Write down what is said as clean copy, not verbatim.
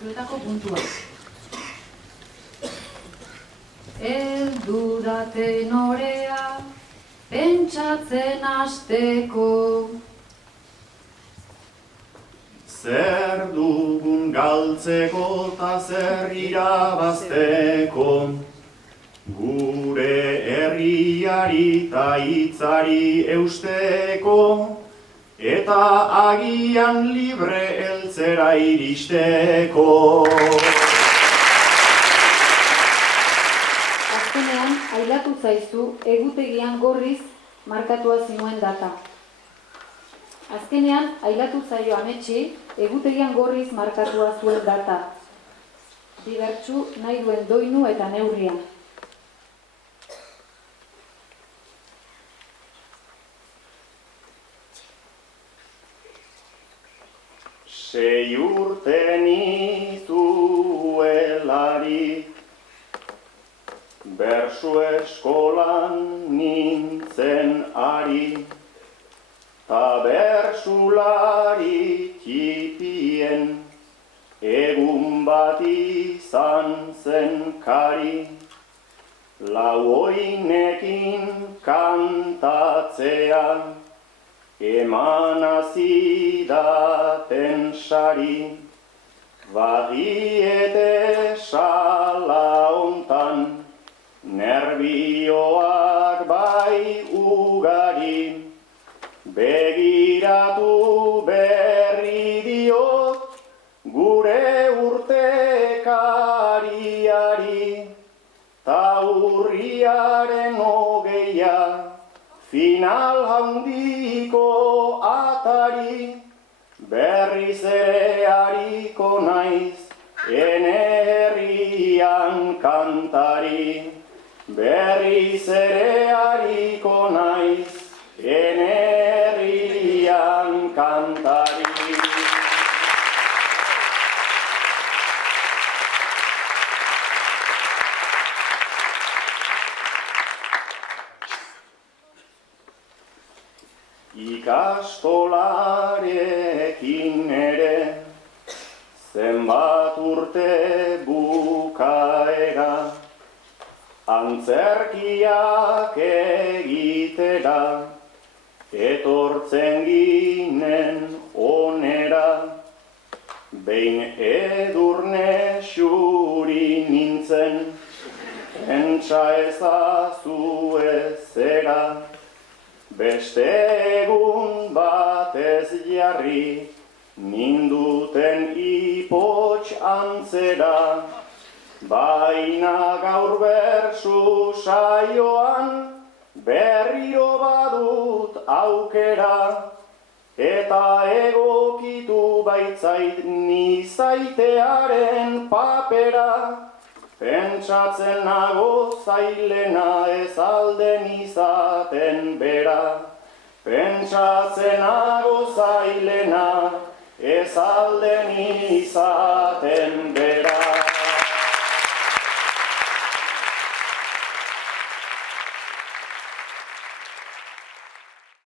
zuetako puntua. Heldu da tenorea, pentsatzen hasteko. Zer dugun galtzeko ta zer irabazteko, gure herriari ta hitzari eusteko, eta agian libre heltzera iristeko. Azkenean, ailatu zaizu egutegian gorriz markatua zinuen data. Azkenean, ailatu zaio ametsi, egutegian gorriz markatua zuen data. Bibertsu nahi duen doinu eta neurria. Sei urte nituelarik, bersu eskolan nintzen ari, ta bersulari txipien egun bat izan zen kari, lauoinekin kantatzea eman azidaten sari, bagiete sala hontan nerbioak bai ugari, begiratu berri diot gure urtekariari, ta urriaren 20 final handiko atari, berriz ere hariko naiz ene herrian kantari, berriz ere hariko naiz ene herrian kantari. Ikastolarekin ere zenbat urte bukaera, antzerkiak egitera etortzen ginen onera, behin Edurne xuri nintzen, pentsa ezazue zera, beste egun batez jarri, ninduten ipotx antzera, baina gaur bersu saioan berriro badut aukera, eta egokitu baitzait nizaitearen papera, pentsatzen nago zailena ez alden izaten bera, pentsatzen nago zailena ez alden izaten